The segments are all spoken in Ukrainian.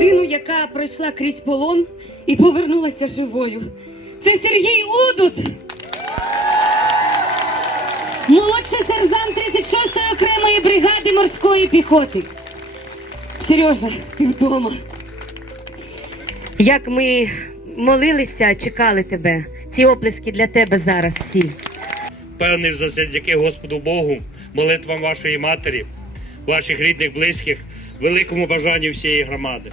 людину, яка пройшла крізь полон і повернулася живою. Це Сергій Удут. Молодший сержант 36-ї окремої бригади морської піхоти. Сережа, ти вдома. Як ми молилися, чекали тебе. Ці оплески для тебе зараз всі. Певний що завдяки Господу Богу, молитвам вашої матері, ваших рідних, близьких, великому бажанню всієї громади.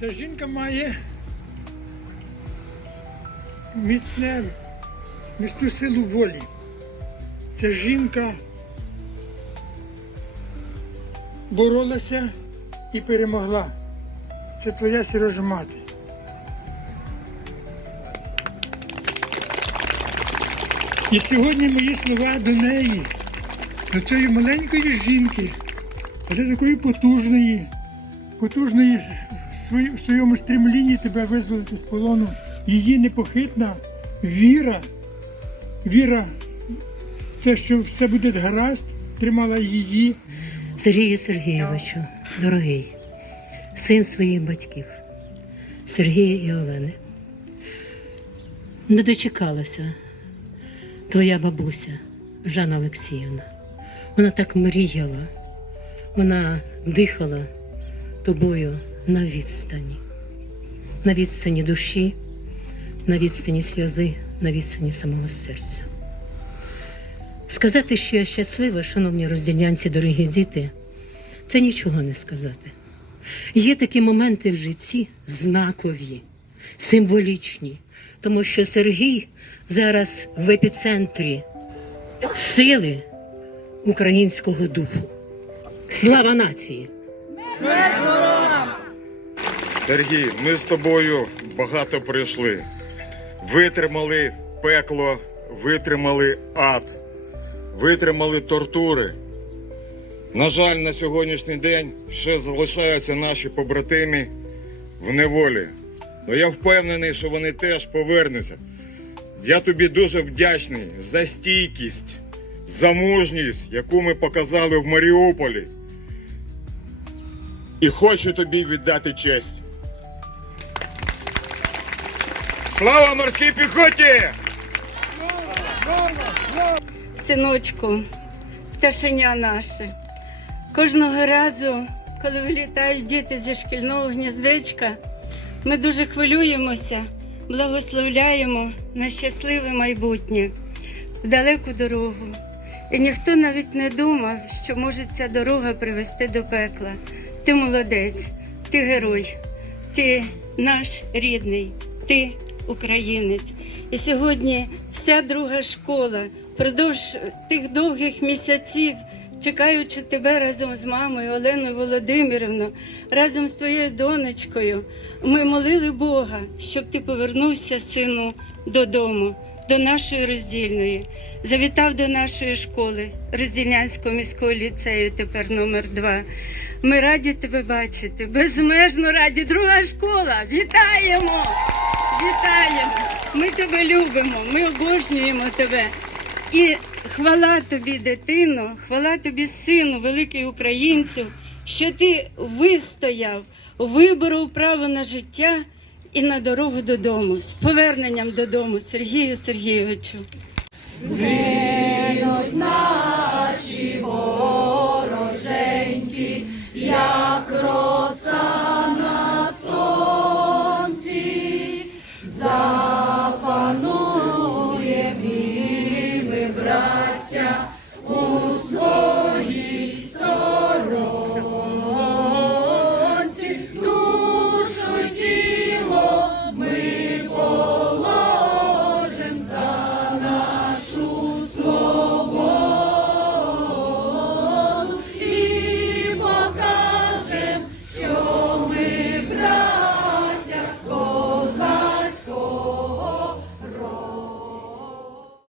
Ця жінка має міцне, міцну силу волі. Ця жінка боролася і перемогла. Це твоя Сережа мати. І сьогодні мої слова до неї, до цієї маленької жінки, але такої потужної, потужної в своєму стремлінні тебе визволити з полону. Її непохитна віра, віра в те, що все буде гаразд, тримала її. Сергію Сергійовичу, дорогий, син своїх батьків, Сергія і Олени. Не дочекалася твоя бабуся Жанна Олексіївна. Вона так мріяла, вона дихала тобою на відстані, на відстані душі, на відстані сльози, на відстані самого серця. Сказати, що я щаслива, шановні розділянці, дорогі діти, це нічого не сказати. Є такі моменти в житті знакові, символічні, тому що Сергій зараз в епіцентрі сили українського духу. Слава нації! Сергій, ми з тобою багато пройшли. Витримали пекло, витримали ад, витримали тортури. На жаль, на сьогоднішній день ще залишаються наші побратими в неволі. Але я впевнений, що вони теж повернуться. Я тобі дуже вдячний за стійкість, за мужність, яку ми показали в Маріуполі. І хочу тобі віддати честь. Слава морській піхоті! синочку, пташеня наше. Кожного разу, коли вилітають діти зі шкільного гніздечка, ми дуже хвилюємося, благословляємо на щасливе майбутнє, в далеку дорогу. І ніхто навіть не думав, що може ця дорога привести до пекла. Ти молодець, ти герой, ти наш рідний, ти українець. І сьогодні вся друга школа впродовж тих довгих місяців, чекаючи тебе разом з мамою Оленою Володимирівною, разом з твоєю донечкою, ми молили Бога, щоб ти повернувся, сину, додому, до нашої роздільної. Завітав до нашої школи Роздільнянського міського ліцею, тепер номер 2 Ми раді тебе бачити, безмежно раді. Друга школа. Вітаємо! Вітаємо! Ми тебе любимо, ми обожнюємо тебе. І хвала тобі, дитино, хвала тобі, сину, великий українцю, що ти вистояв, виборов право на життя і на дорогу додому. З поверненням додому, Сергію Сергійовичу.